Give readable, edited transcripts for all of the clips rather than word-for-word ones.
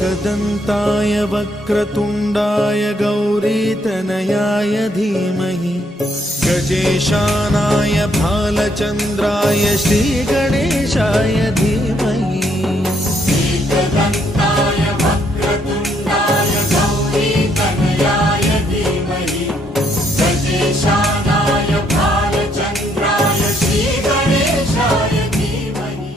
एकदन्ताय वक्रतुण्डाय गौरीतनयाय धीमहि गजेशानाय भालचन्द्राय श्रीगणेशाय धीमहि। एकदन्ताय वक्रतुण्डाय गौरीतनयाय धीमहि गजेशानाय भालचन्द्राय श्रीगणेशाय धीमहि।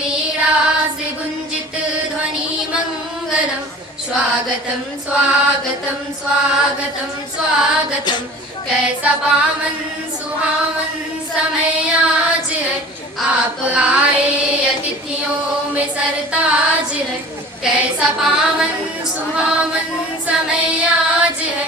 वीणा श्रीगुञ्जित ध्वनि मङ्गलम् स्वागतं स्वागतं स्वागतं स्वागतं। कैसा पावन सुहावन समय आज है, आप आए अतिथियों में सरताज है। कैसा पावन सुहावन समय आज है,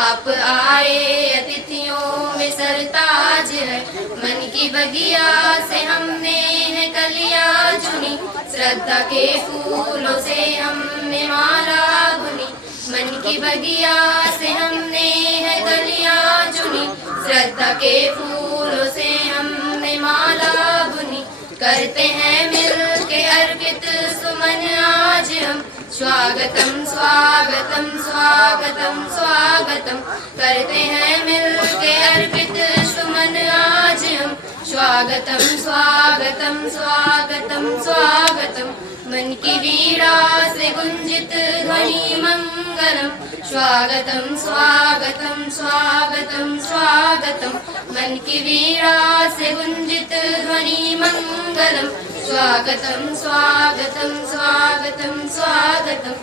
आप आए अतिथियों में सरताज है। मन की बगिया से हमने है कलियां चुनी, श्रद्धा के फूलों से हमने माला बुनी। मन की बगिया से हमने है कलियां चुनी, श्रद्धा के फूलों से हमने माला बुनी। करते हैं मिल के अर्पित सुमन आज हम, स्वागतम स्वागतम स्वागतम स्वागतम। करते हैं मिल के अर्पित सुमन आज हम, स्वागतम स्वागतम स्वागतम स्वागतम। मन की वीणा से गुंजित ध्वनि मंगलम स्वागतम स्वागतम स्वागतम स्वागतम। मन की वीणा से गुंजित ध्वनि मंगलम स्वागतम स्वागतम स्वागतम स्वागतम।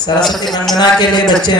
सरस्वती वंदना के लिए बच्चे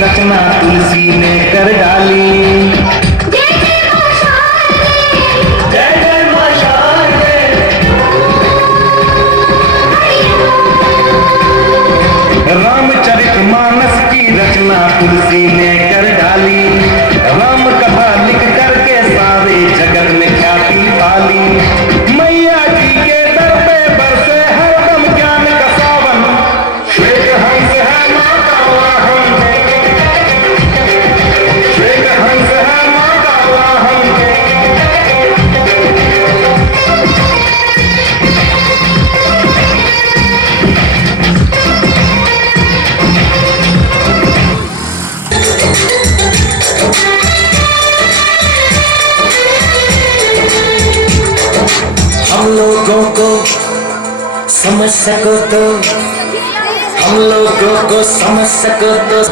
रचना तुलसी ने कर डाली। रामचरितमानस की रचना तुलसी ने कर डाली। राम कथा लिख करके सारे जगत में ख्याति पाली। मैया जी के दर पे बरसे हरदम ज्ञान का सावन। श्वेत हंस है माँ का वाहन, श्वेत हंस है माँ का वाहन। समझ सको तो हम लोगों को समझ सको तो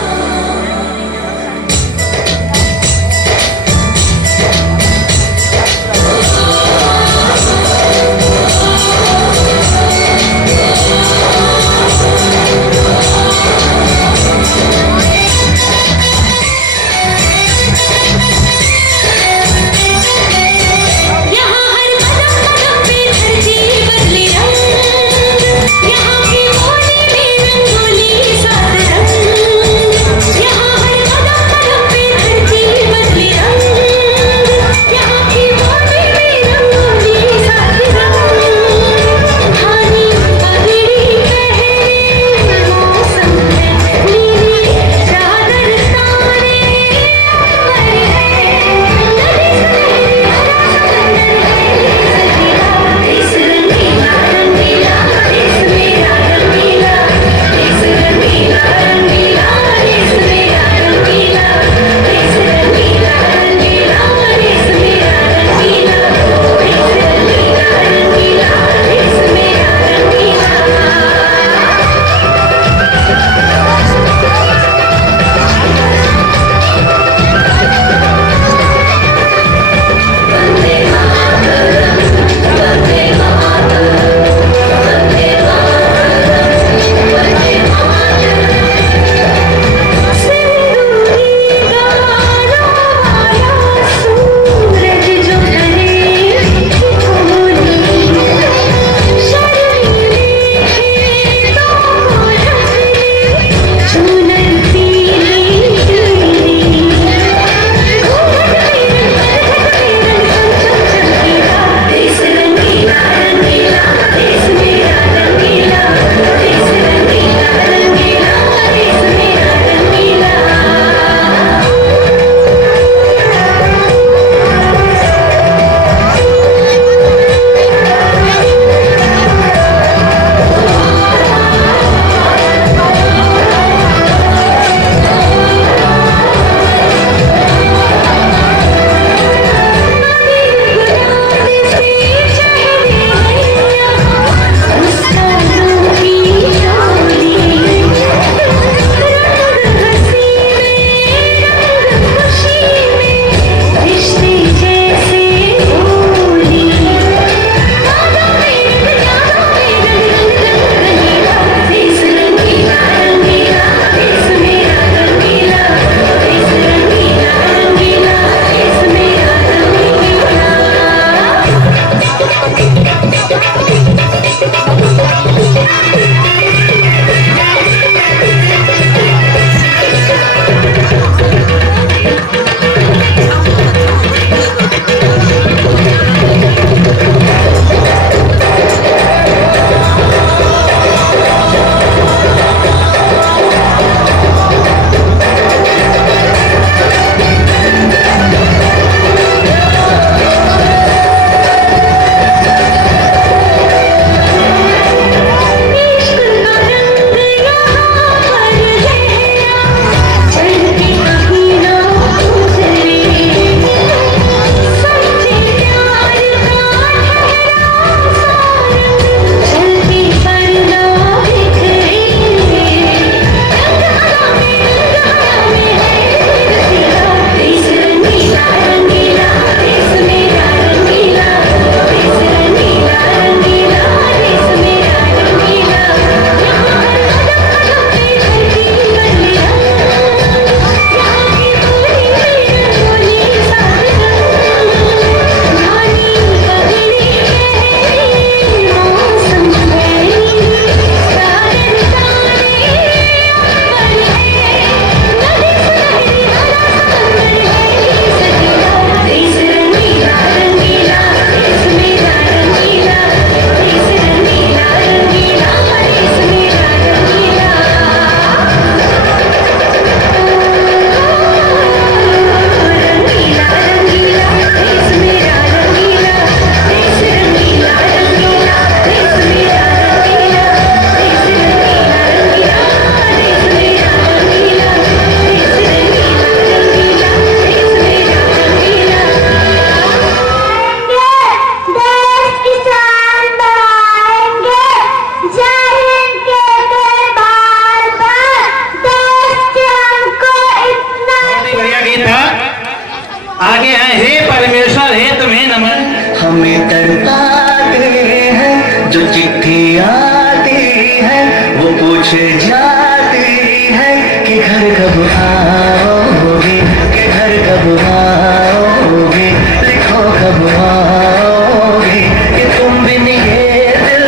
पूछे जाती है कि घर कब आओगे, कि घर कब आओगे, लिखो कब आओगे, कि तुम बिन ये दिल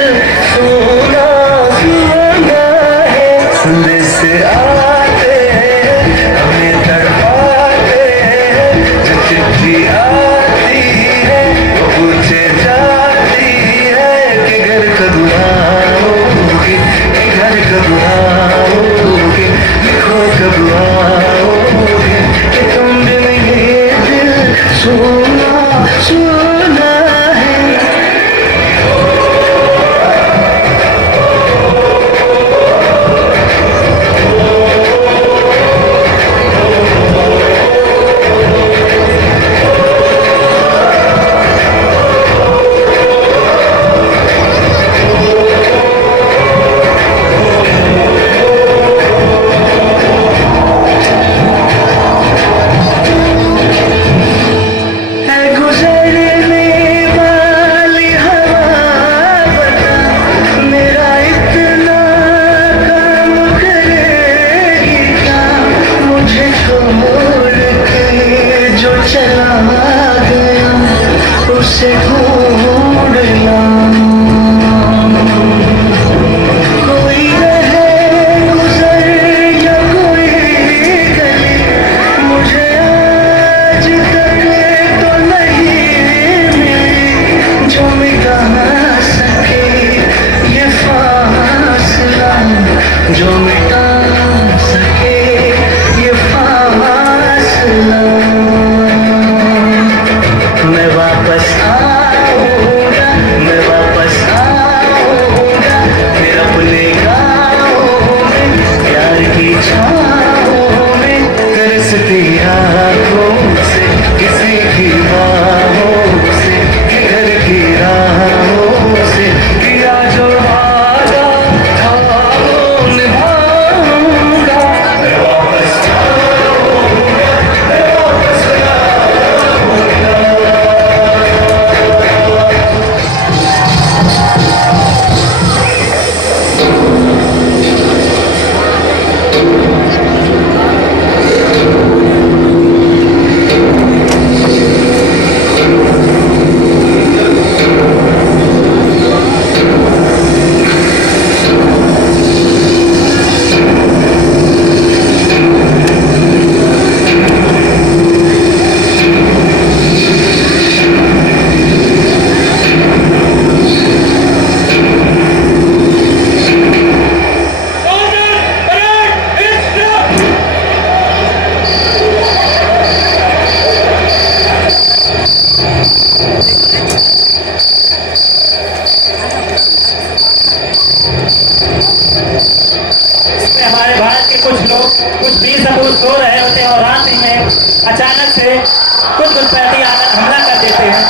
सोना सोना है। संदेश आते हमें तड़पाते, जो चिट्ठी आती है वो पूछे जाती है कि घर कब आओगे, कि घर कब आओगे, लिखो कब आओगे, कि तुम बिन ये दिल सोना सोना है। है गुजरने वाली हवा बता, मेरा इतना काम करेगी क्या, मुझे छोड़ के जो चला गया उसे ढूंढना। कोई रहे गुजर या कोई गली, मुझे आज तक तो नहीं मिली जो मिटा सके ये फासला, जो मिटा सके ये फासला। मैं वापस आऊंगा, मैं वापस आऊंगा, फिर अपने गाँव में प्यार की छाँव में, तरसती आँखों से किसी की बाहों से, कि घर की राहों से किया जो वादा था वो निभाऊंगा। मैं वापस आऊंगा, मैं वापस आऊंगा। हमारे भारत के कुछ लोग कुछ 20 सबूत सो रहे होते हैं और रात में अचानक से कुछ घुसपैठी आकर हमला कर देते हैं।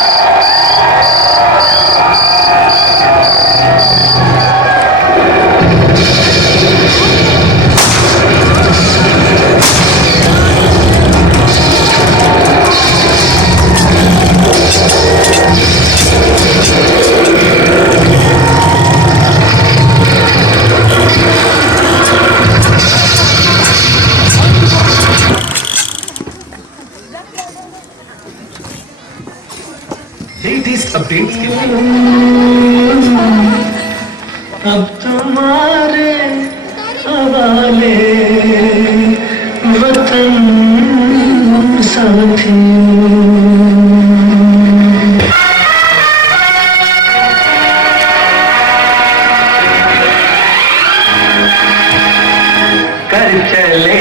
लेटेस्ट अपडेट्स के लिए अब तुम्हारे हवाले वतन साथी। कर चले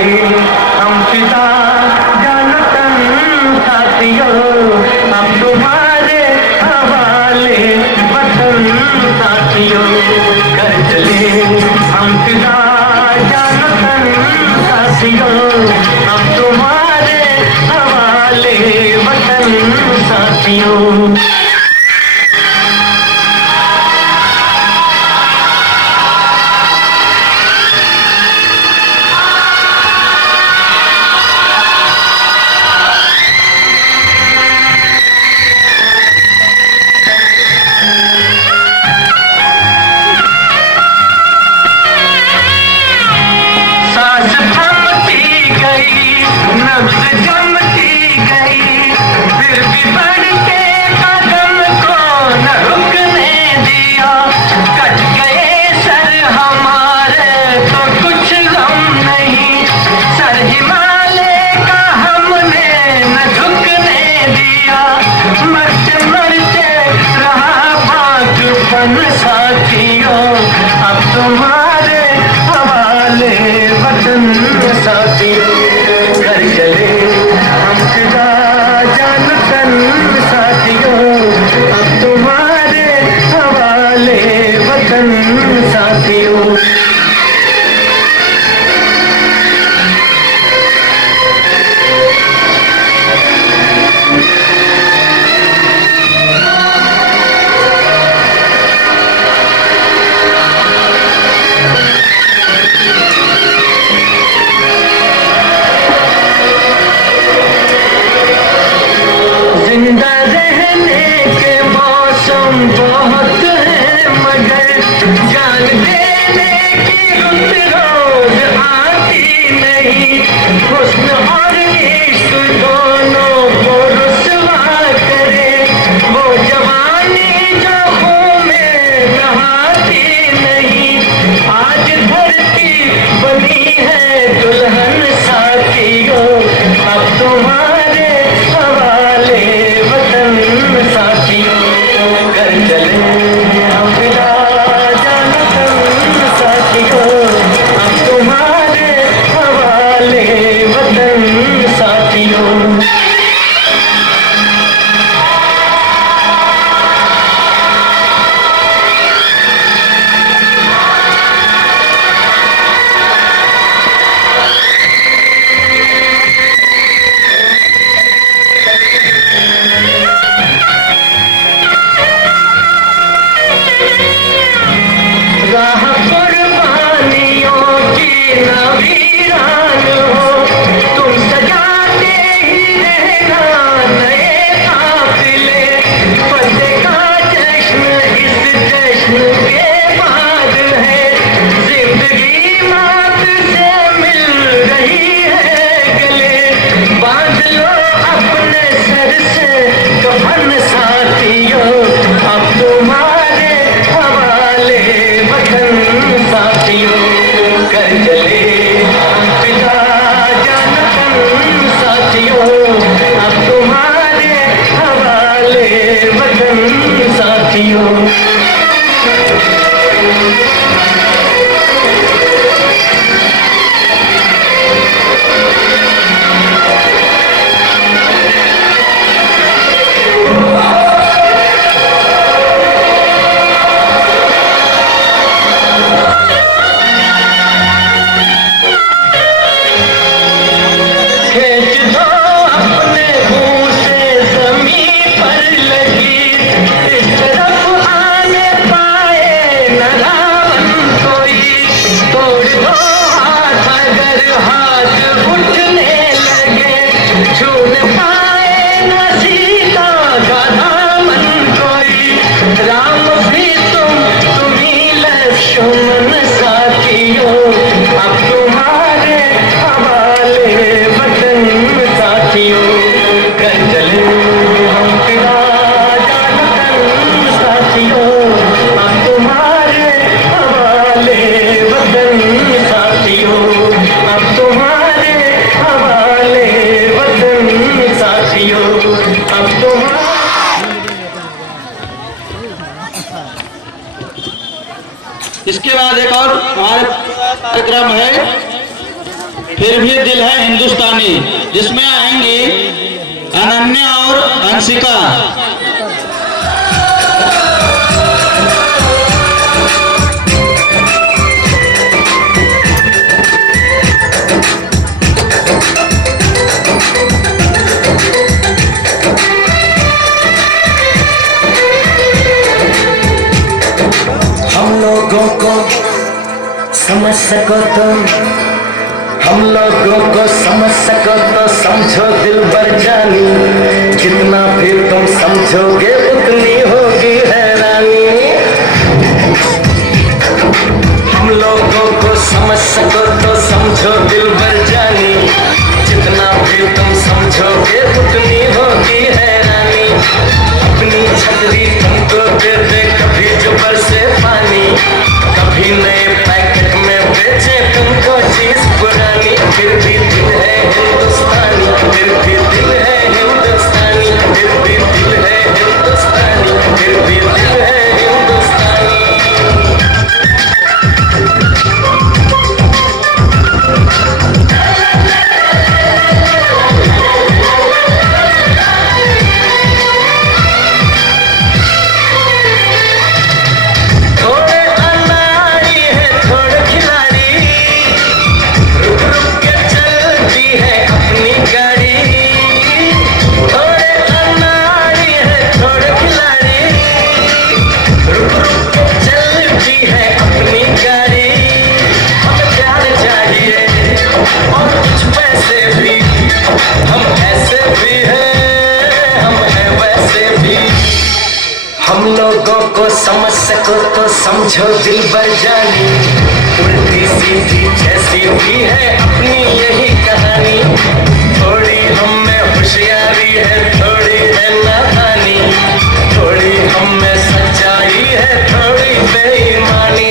हम फिदा जानतन साथियों, अब तुम्हारे हवाले वतन साथियों। कर चले हम फिदा जानतन साथियों, अब तुम्हारे हवाले वतन साथियों। साथियों अब तुम्हारे हवाले वतन साथियों कर चलेंगे हम फिदा जानतन साथियों अब तुम्हारे हवाले वतन साथियों अब तुम्हारे हवाले वतन साथियों अब तुम्हारे इसके बाद एक और हमारे कार्यक्रम है फिर भी दिल है हिंदुस्तानी, जिसमें आएंगी अनन्या और अंशिका। हम लोगों को समझ सको तो हम लोगों को समझ सको तो समझो दिल भर जानी, जितना भी तुम समझोगे उतनी होगी हैरानी। हम लोगों को समझ सको तो समझो दिल भर जानी, जितना भी तुम समझोगे उतनी होगी हैरानी। अपनी छतरी तुमको दे दे कभी जो बरसे पानी, कभी नए पैकेट में बेचे तुमको चीज पुरानी, फिर भी दिल है हिंदुस्तानी, फिर भी दिल है हिंदुस्तानी, फिर भी दिल है हिंदुस्तानी, फिर भी दिल है हिंदुस्तानी। थोड़े अनाड़ी है थोड़े खिलाड़ी, रुक रुक के चलती है अपनी गाड़ी। थोड़े अनाड़ी है थोड़े खिलाड़ी, रुक रुक के चलती है अपनी गाड़ी। हमें प्यार चाहिए और कुछ पैसे भी, हम ऐसे भी हैं हम हैं वैसे भी। हम लोगों को समझ सको तो समझो दिल भर जानी, उल्टी सीधी जैसी भी है अपनी यही कहानी। थोड़ी हम में होशियारी है थोड़ी है नादानी, थोड़ी हम में सच्चाई है थोड़ी बेईमानी।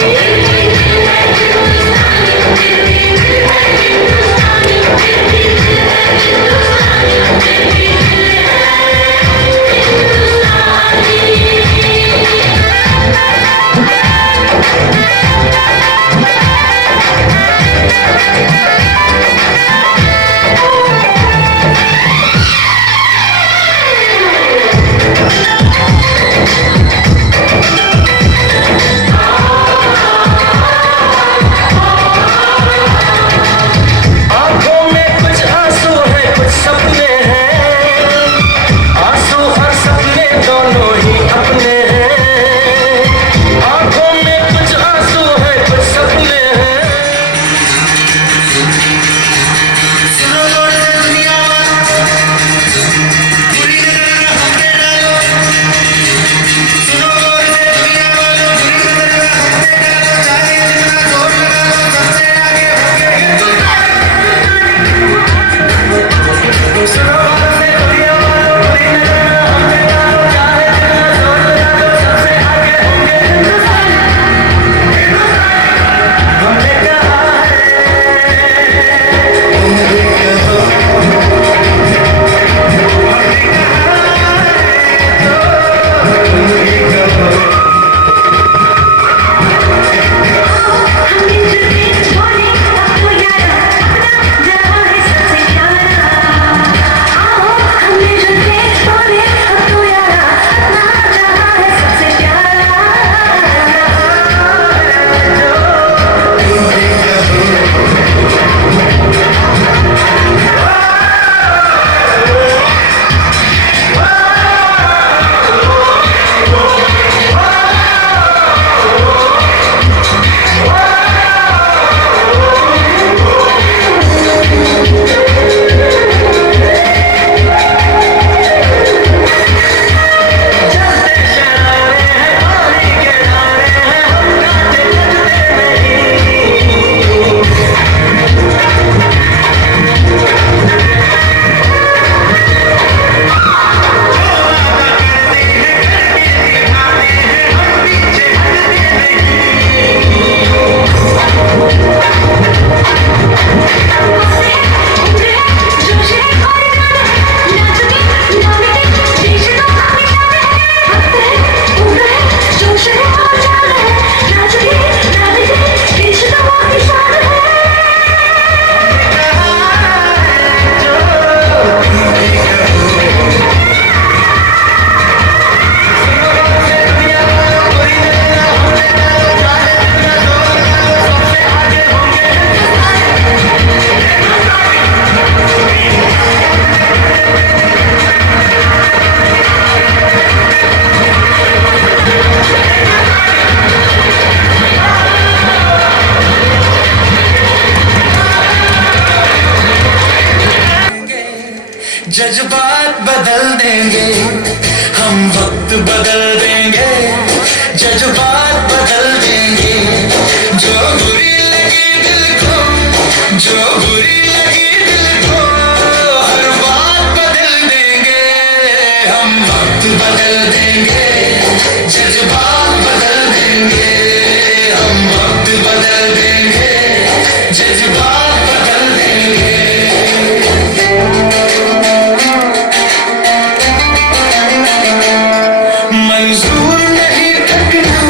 जज्बात बदल देंगे, हम वक्त बदल देंगे, जज्बात बदल देंगे। जो बुरी लगी दिल को, जो बुरी लगी दिल को, हर बात बदल देंगे, हम वक्त बदल देंगे, जज्बात बदल देंगे, हम वक्त बदल देंगे, जज्बात बदल देंगे। मंजूर नहीं थकना,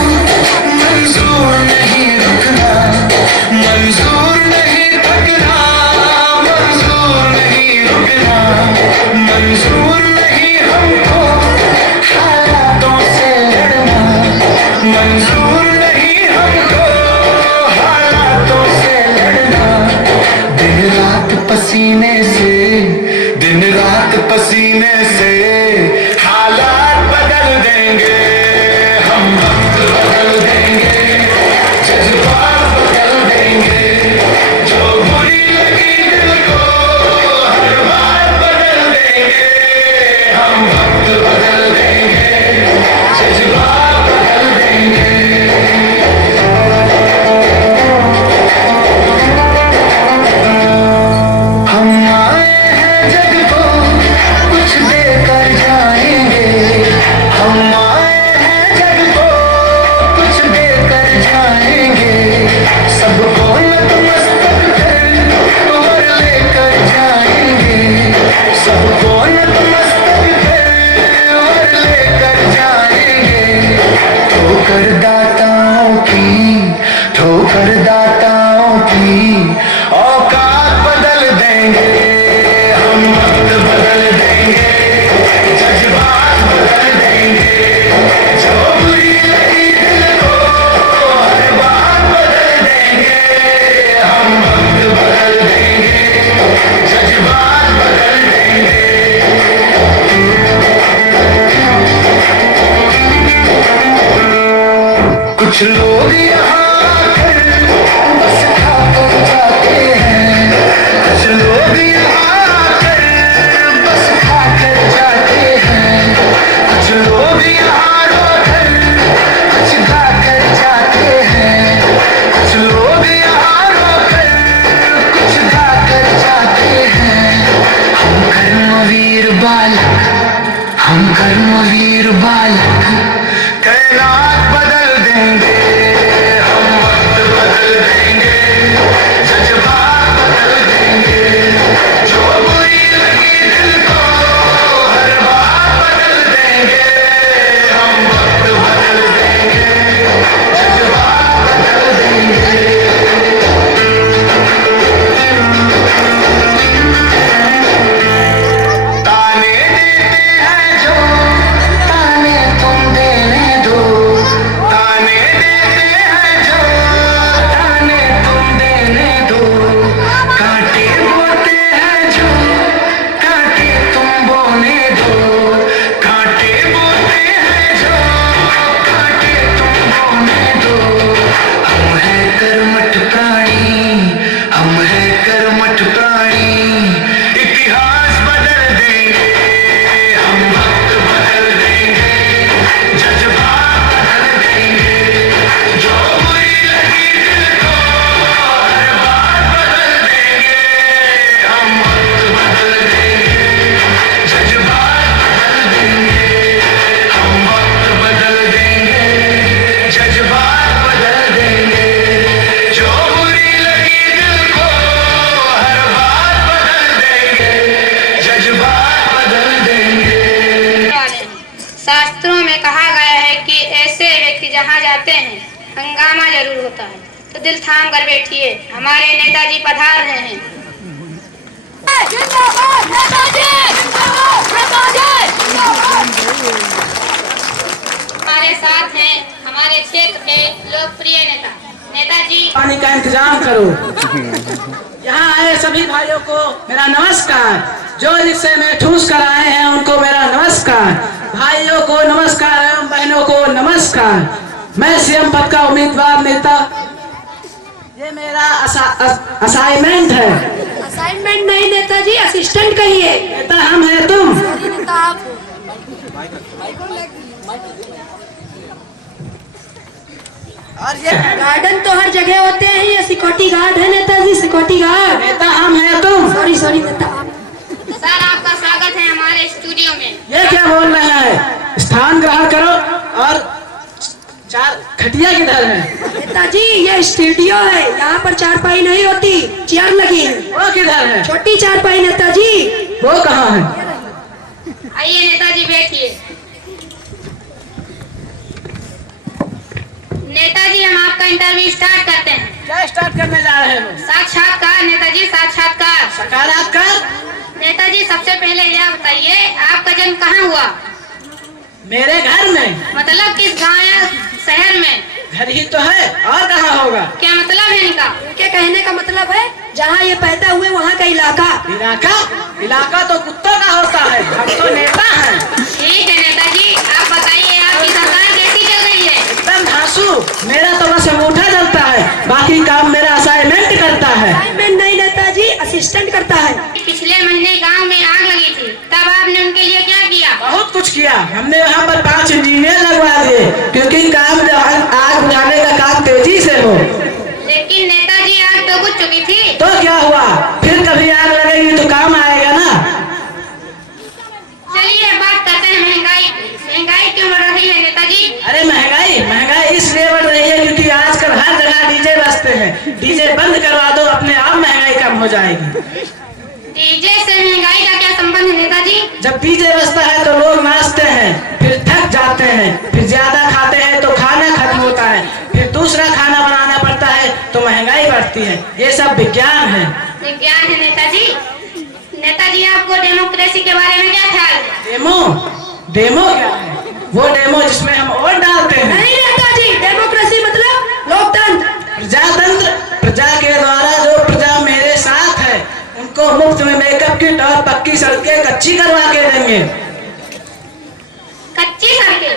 मंजूर नहीं रुकना, मंजूर नहीं थकना, मंजूर नहीं रुकना, मंजूर नहीं हमको हालातों से लड़ना, मंजूर नहीं हमको हालातों से लड़ना। दिन रात पसीने से, दिन रात पसीने से हालात बदल देंगे, हम वक्त बदल देंगे, जज्बात बदल देंगे। जो बुरी लगी दिल को, हर बात बदल देंगे, हम वक्त बदल देंगे, जज्बात बदल देंगे। हम आए हैं जग को कुछ देकर जाएंगे, हम आए हैं जग को कुछ देकर जाएंगे। सबको नतमस्तक कर और लेकर जाएंगे, सबको नतमस्तक कर और लेकर जाएंगे। ठोकर दाताओं की, ठोकर दाताओं की औकात बदल देंगे, हम वक्त बदल देंगे, जज्बात बदल देंगे। जो बुरी लगी दिल को, हर बात बदल देंगे, हम वक्त बदल देंगे, जज्बात बदल देंगे। कुछ लोग यहाँ आकर बस खाकर जाते हैं, कुछ लोग यहाँ आकर बस खाकर जाते हैं, कुछ लोग यहाँ रोकर कुछ गाकर जाते हैं, कुछ लोग यहाँ रोकर कुछ गाकर जाते हैं। हम कर्मवीर बालक, हम कर्मवीर बालक कैलाश बदल देंगे, हम वक्त बदल देंगे, जज्बात बदल देंगे। जो बुरी लगी दिल को, हर बात बदल देंगे, हम वक्त बदल देंगे, जज्बात बदल देंगे। ताने देते हैं जो, ताने तुम देने दो, ताने देते हैं जो, ताने तुम देने दो। कांटे बोते हैं जो, कांटे तुम बोने दो, कांटे बोते हैं जो, कांटे तुम बोने दो। हम हैं कर्मठ प्राणी, हम हैं कर्मठ प्राणी, इतिहास बदल देंगे, हम वक्त बदल देंगे, जज्बात बदल देंगे। जो बुरी लगी दिल को, हर बात बदल देंगे, हम वक्त बदल देंगे, जज्बात बदल देंगे, हम वक्त बदल देंगे, जज्बात बदल देंगे। जो बुरी लगी दिल को, हर बात बदल देंगे, जज्बात बदल देंगे। शास्त्रों में कहा गया है कि ऐसे व्यक्ति जहाँ जाते हैं हंगामा जरूर होता है, तो दिल थाम कर बैठिए, हमारे नेताजी पधार रहे हैं। हमारे साथ हैं हमारे क्षेत्र के लोकप्रिय नेता, नेताजी। पानी का इंतजाम करो। यहाँ आए सभी भाइयों को मेरा नमस्कार, जो रिक्शे में ठूस कर आए हैं उनको मेरा नमस्कार, भाइयों को नमस्कार एवं बहनों को नमस्कार। मैं सीएम पद का उम्मीदवार नेता, ये मेरा असाइनमेंट है। असाइनमेंट नहीं नेताजी, असिस्टेंट कहिए। नेता हम है तुम। गार्डन तो हर जगह होते हैं, ये सिक्योरिटी गार्ड है नेताजी, सिक्योरिटी गार्ड। नेता हम है तुम। सॉरी नेता। सर आपका स्वागत है हमारे स्टूडियो में। ये क्या बोल रहे हैं? स्थान ग्रहण करो। और चार खटिया किधर है? नेताजी ये स्टूडियो है, यहाँ पर चारपाई नहीं होती, चेयर लगी है। वो किधर है? छोटी चारपाई नेताजी। वो कहाँ है? आइए नेताजी बैठिए। नेताजी हम आपका इंटरव्यू स्टार्ट करते हैं। क्या स्टार्ट करने जा रहे हो? साक्षात्कार नेताजी, साक्षात्कार। सकारात्मक। नेताजी सबसे पहले यह बताइए आपका जन्म कहाँ हुआ? मेरे घर में। मतलब किस गांव या शहर में? घर ही तो है, और कहाँ होगा? क्या मतलब है इनका? उनके कहने का मतलब है जहाँ ये पैदा हुए वहाँ का इलाका। इलाका? इलाका तो कुत्तों का होता है, हम तो नेता हैं। ठीक है नेताजी, आप बताइए आपकी सरकार कैसी चल रही है? एकदम धांसू। मेरा तो बस अंगूठा चलता है, बाकी काम मेरा असाइनमेंट करता है। असाइनमेंट नहीं नेताजी, असिस्टेंट करता है। पिछले महीने गांव में आग लगी थी, तब आपने उनके लिए क्या किया? बहुत कुछ किया। हमने वहाँ पर 5 इंजीनियर लगवा दिए, क्योंकि काम आग बुझाने का काम तेजी से हो। लेकिन नेताजी आग तो बुझ चुकी थी। तो क्या हुआ? फिर कभी आग लगेगी तो काम आएगा ना। चलिए बात करते हैं महंगाई की। महंगाई क्यों बढ़ रही है नेताजी? अरे महंगाई इसलिए बढ़ रही है क्योंकि आजकल हर जगह डीजे बजते हैं। डीजे बंद करवा दो, अपने आप महंगाई कम हो जाएगी। डीजे से महंगाई का क्या संबंध है नेताजी? जब डीजे बजता है तो लोग नाचते हैं, फिर थक जाते हैं, फिर ज्यादा खाते हैं तो खाना खत्म होता है, फिर दूसरा खाना बनाना पड़ता है तो महंगाई बढ़ती है। ये सब विज्ञान है। विज्ञान है नेताजी। नेताजी आपको डेमोक्रेसी के बारे में क्या ख्याल है? डेमो क्या है? वो डेमो जिसमें हम वोट डालते हैं। नहीं नेताजी, डेमोक्रेसी मतलब लोकतंत्र। प्रजातंत्र, प्रजा के द्वारा जो प्रजा मेरे साथ है उनको मुफ्त में मेकअप किट और पक्की सड़कें कच्ची करवा के देंगे। कच्ची सड़कें?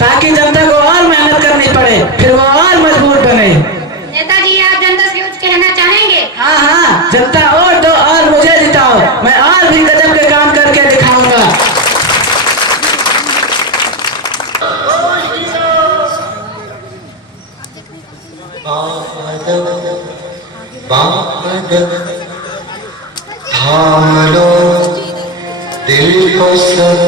ताकि जनता को और मेहनत करनी पड़े, फिर वो और मजबूत बने। नेताजी आप जनता से कुछ कहना चाहेंगे? हाँ, जनता और दो और मुझे जिताओ, मैं और भी गजब के काम करके दिखाऊंगा। थाम लो दिल को सब,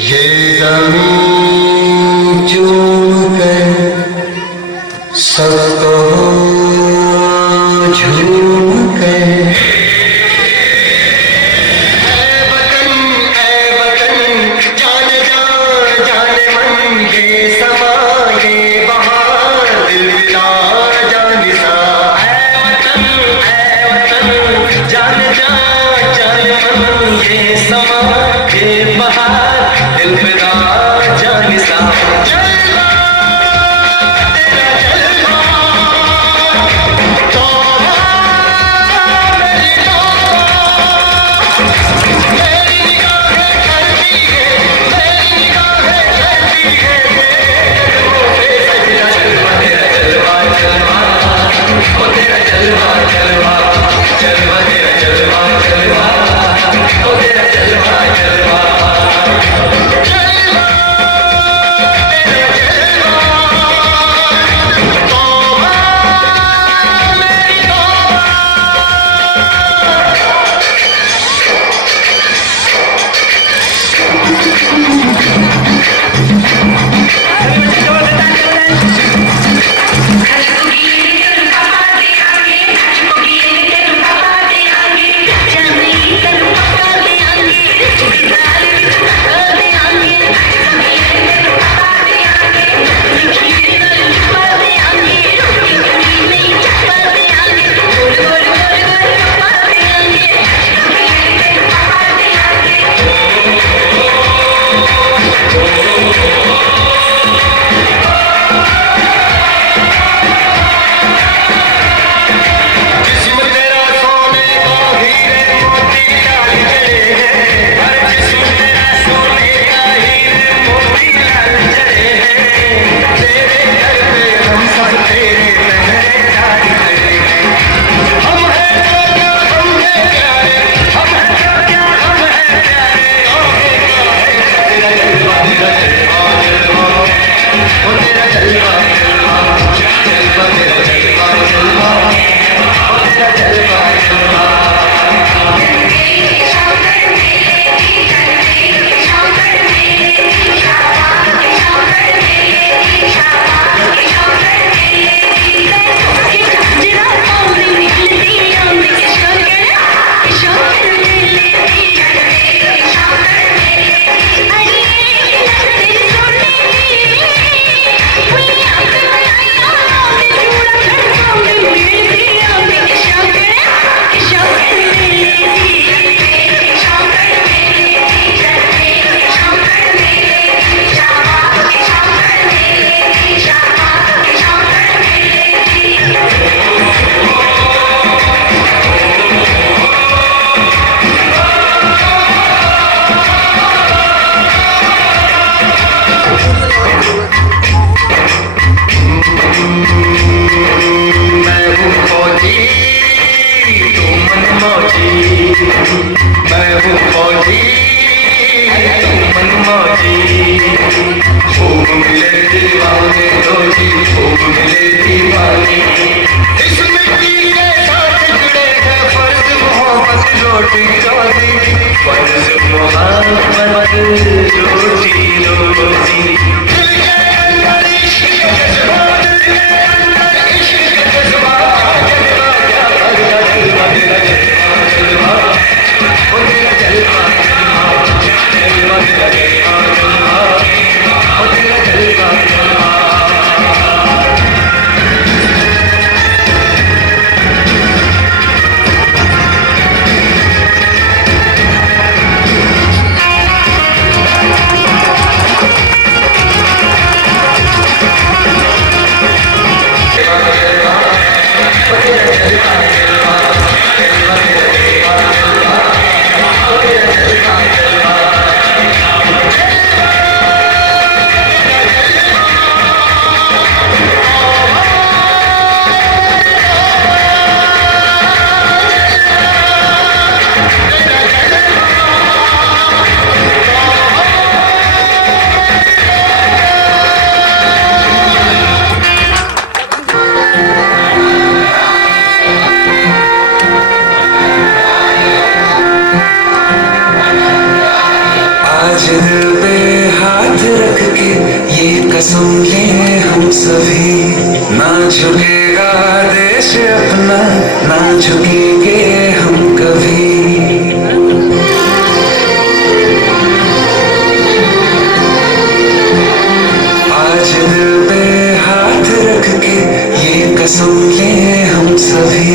ये ज़मीन चूम कर सबको झूम कर। ऐ वतन जाने जान जाने मन, ये समा ये बहार दिल मिला जाने सा। ऐ वतन जाने जान जाने मन, ये समा ये बहार दिल मिला जाने सा। जलवा तेरा जलवा, तौबा मेरी तौबा, मेरी निगाहें करती है, मेरी निगाहें करती है, तेरे जलवा तेरा जलवा जलवा, ओ तेरा जलवा जलवा जलवा, तेरा जलवा जलवा, ओ तेरा जलवा जलवा जलवा, तेरा जलवा, तौबा मेरी तौबा। कसम ले हम सभी, ना झुकेगा देश अपना, ना झुकेंगे हम कभी। आज दिल पे हाथ रख के ये कसम ले हम सभी,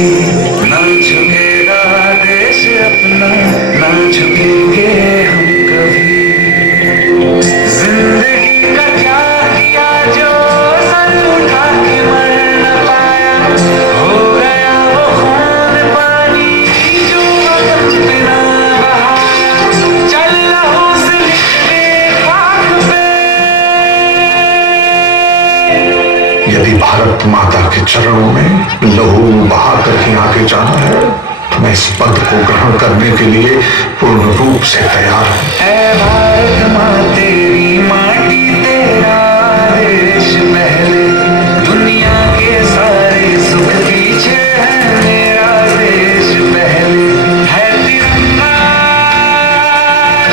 ना झुकेगा देश अपना, ना झुकेंगे हम कभी। जिंदगी का क्या किया जो सर उठा के मर न पाया, हो गया वो खून पानी जो वक्त बिना बहाया, चल लहू से लिखने खाक पे। यदि भारत माता के चरणों में लहू बहा करके आगे जाना है तो मैं इस पद को ग्रहण करने के लिए पूर्ण रूप से तैयार हूं। ऐ भारत माँ तेरी माटी तेरा देश पहले, दुनिया के सारे सुख पीछे है मेरा देश पहले। है तिरंगा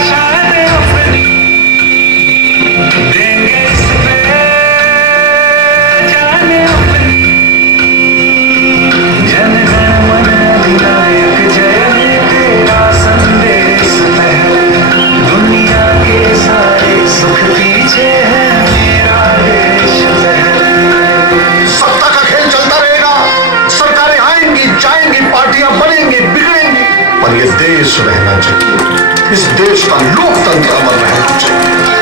शान अपनी, देंगे इस पे जान अपनी। जन गण मन अधिनायक जय हे तेरा संदेश पहले, दुनिया के सारे सुख पीछे है मेरा देश पहले। सत्ता का खेल चलता रहेगा, सरकारें आएंगी जाएंगी, पार्टियां बनेंगी बिगड़ेंगी, पर यह देश रहना चाहिए। इस देश का लोकतंत्र अमर रहना चाहिए।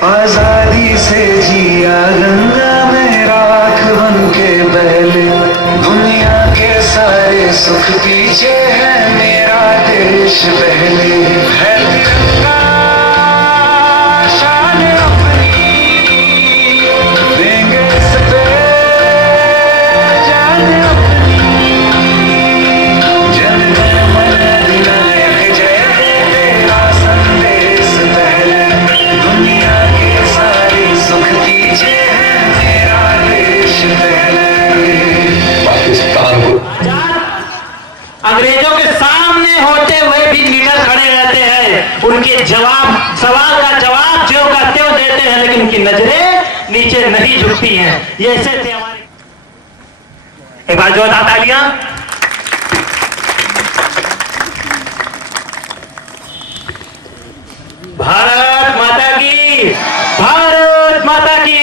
आजादी से जिया गंगा में राख बन के बहले, दुनिया के सारे सुख पीछे है मेरा देश पहले। है तिरंगा शान अपनी, देंगे इस पे जान अपनी। जन गण मन अधिनायक जय हे तेरा संदेश पहले, दुनिया के सारे सुख पीछे है मेरा देश पहले। पाकिस्तान को अंग्रेजों के सामने होते हुए भी लीडर खड़े रहते हैं, उनके सवाल का जवाब ज्यों का त्यों देते हैं, लेकिन उनकी नजरें नीचे नहीं झुकती हैं। ये ऐसे थे हमारे। एक बार जोरदार तालियां। भारत माता की, भारत माता की।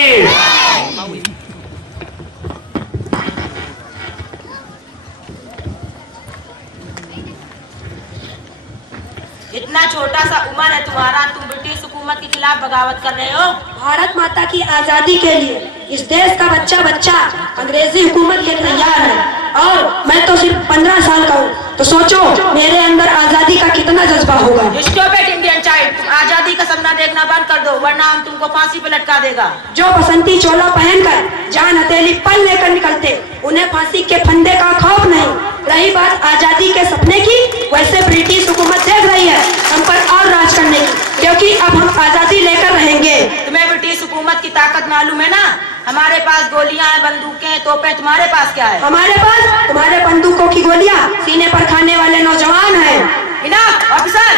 इतना छोटा सा उम्र है तुम्हारा, तुम ब्रिटिश हुकूमत के खिलाफ बगावत कर रहे हो। भारत माता की आजादी के लिए इस देश का बच्चा बच्चा अंग्रेजी हुकूमत के तैयार है, और मैं तो सिर्फ 15 साल का हूँ, तो सोचो मेरे अंदर आजादी का कितना जज्बा होगा। Stop it, Indian child, तुम आजादी का सपना देखना बंद कर दो, वरना हम तुमको फांसी पे लटका देगा। जो बसंती चोला पहनकर जान हथेली पल लेकर निकलते, उन्हें फांसी के फंदे का खौफ नहीं। रही बात आजादी के सपने की, वैसे ब्रिटिश हुकूमत देख रही है हम पर और राज करने की, क्योंकि अब हम आजादी लेकर रहेंगे। तुम्हें ब्रिटिश हुकूमत की ताकत मालूम है ना? हमारे पास गोलियां हैं, बंदूकें, तोपें, तुम्हारे पास क्या है? हमारे पास तुम्हारे बंदूकों की गोलियां सीने पर खाने वाले नौजवान हैं। इनाफ ऑफिसर,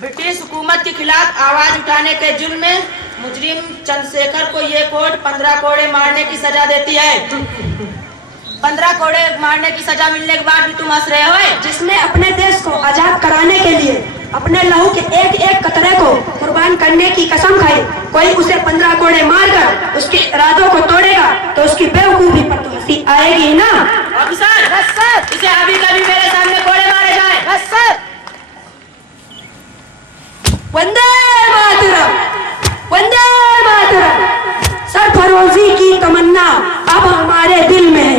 ब्रिटिश हुकूमत के खिलाफ आवाज उठाने के जुर्म में मुजरिम चंद्रशेखर को ये कोर्ट 15 कोड़े मारने की सजा देती है। 15 कोड़े मारने की सजा मिलने के बाद भी तुम हंस रहे हो? जिसने अपने देश को आजाद कराने के लिए अपने लहू के एक एक कतरे को कुर्बान करने की कसम खाई, कोई उसे 15 कोड़े मारकर उसके इरादों को तोड़ेगा तो उसकी बेवकूफी पर तो हंसी आएगी ही ना। ऑफिसर, इसे अभी कभी मेरे सामने कोड़े मारे जाए। वंदे मातरम, वंदे मातरम। सरफरोजी की तमन्ना हमारे दिल में है।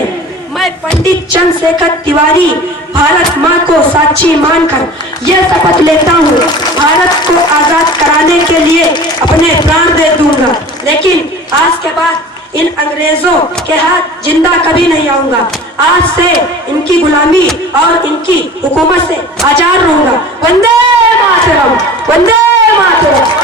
मैं पंडित चंद्रशेखर तिवारी भारत माँ को साक्षी मानकर यह शपथ लेता हूँ, भारत को आजाद कराने के लिए अपने प्राण दे दूंगा, लेकिन आज के बाद इन अंग्रेजों के हाथ जिंदा कभी नहीं आऊंगा। आज से इनकी गुलामी और इनकी हुकूमत से आजाद रहूंगा। वंदे मातरम, वंदे मातरम।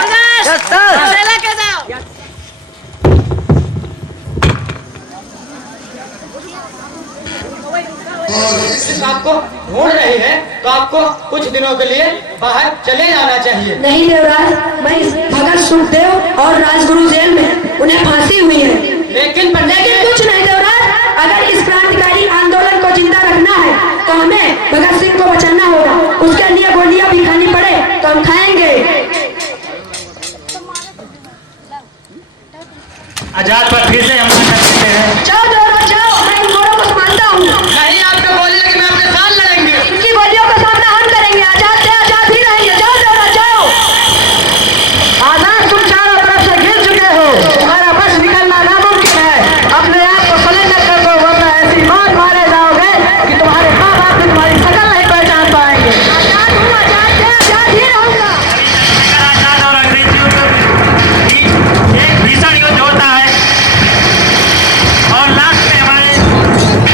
आपको ढूंढ रही है तो आपको कुछ दिनों के लिए बाहर चले जाना चाहिए। नहीं देवराज, मैं भगत सुखदेव और राजगुरु जेल में उन्हें फांसी हुई है। लेकिन कुछ नहीं देवराज, अगर इस क्रांतिकारी आंदोलन को जिंदा रखना है तो हमें भगत सिंह को बचाना होगा। उसके लिए गोलियां भी खानी पड़े तो हम खाएंगे। आजाद पर फिर से हमला कर देते हैं। जाओ देवराज जाओ, मैं इन गोरों को मानता हूँ। नहीं, आपको बोले कि मैं आपके साथ लड़ेंगे। इनकी गोलियों का सामना हम करेंगे। आजाद से आजाद ही रहेंगे। जाओ देवराज जाओ। आजाद तुम चारों तरफ से घिर चुके हो, तुम्हारा बस निकलना नामुमकिन है। अपने आप को सरेंडर कर दो, वरना ऐसी मौत मारे जाओगे कि तुम्हारे माँ बाप भी तुम्हारी शकल नहीं पहचान पाएंगे। आजाद हूँ, आजाद से आजाद ही रहूंगा। आजाद और अंग्रेजियों के बीच एक भीषण युद्ध होता है और लास्ट में हमारे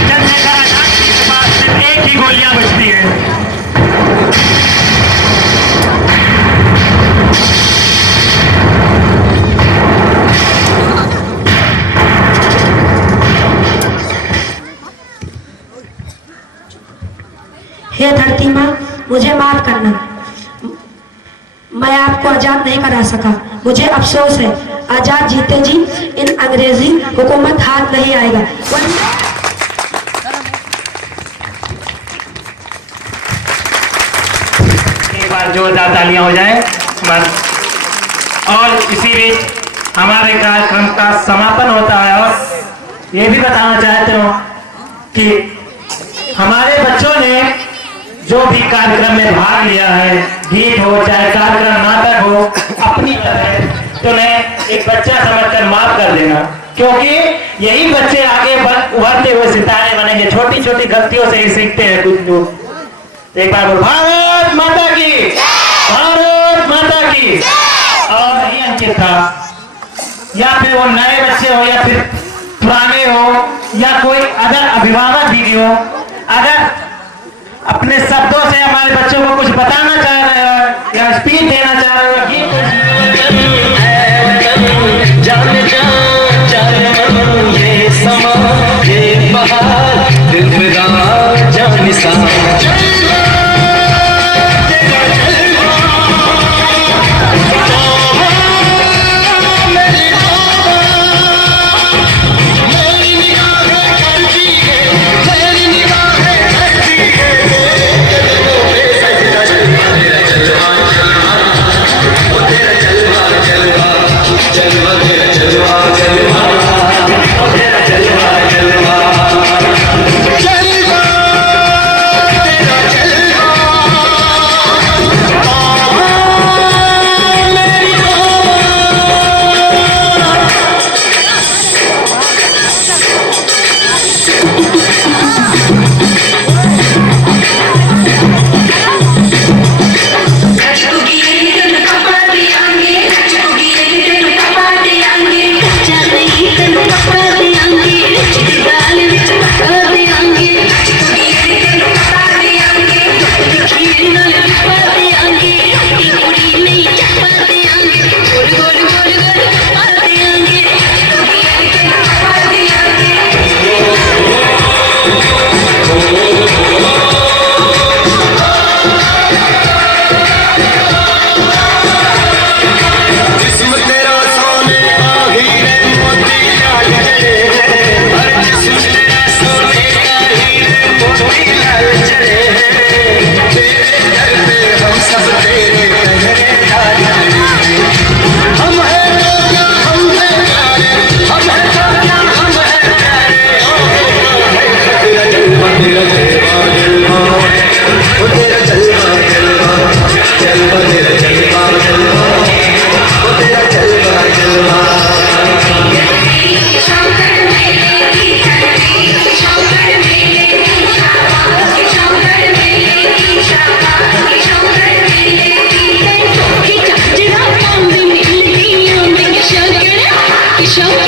चंद्रशेखर आजाद के पास सिर्फ एक ही गोलियां बचती है। हे धरती माँ, मुझे माफ करना, मैं आपको आजाद नहीं करा सका। मुझे अफसोस है। आजाद जीते जी इन अंग्रेजी हुकूमत हाथ नहीं आएगा। एक बार जोरदार तालियां हो जाए बस। और इसी बीच हमारे कार्यक्रम का समापन होता है और ये भी बताना चाहते हो कि हमारे बच्चों ने जो भी कार्यक्रम में भाग लिया है, गीत हो चाहे कार्यक्रम नाटक हो, अपनी तरह तो उन्हें एक बच्चा समझकर माफ कर देना, क्योंकि यही बच्चे आगे उभरते हुए सितारे बनेंगे। छोटी छोटी गलतियों से ही सीखते हैं कुछ लोग। एक बार बोल भारत माता की, भारत माता की। और ये अंकित था, या फिर वो नए बच्चे हो या फिर पुराने हो या कोई अगर अभिभावक भी हो, अगर अपने शब्दों से हमारे बच्चों को कुछ बताना चाह रहे हो या स्पीच देना चाह रहे हो, गीत जान जान जान ये समा ये बहार दिल मेरा जान निसार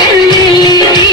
लक्ष्मी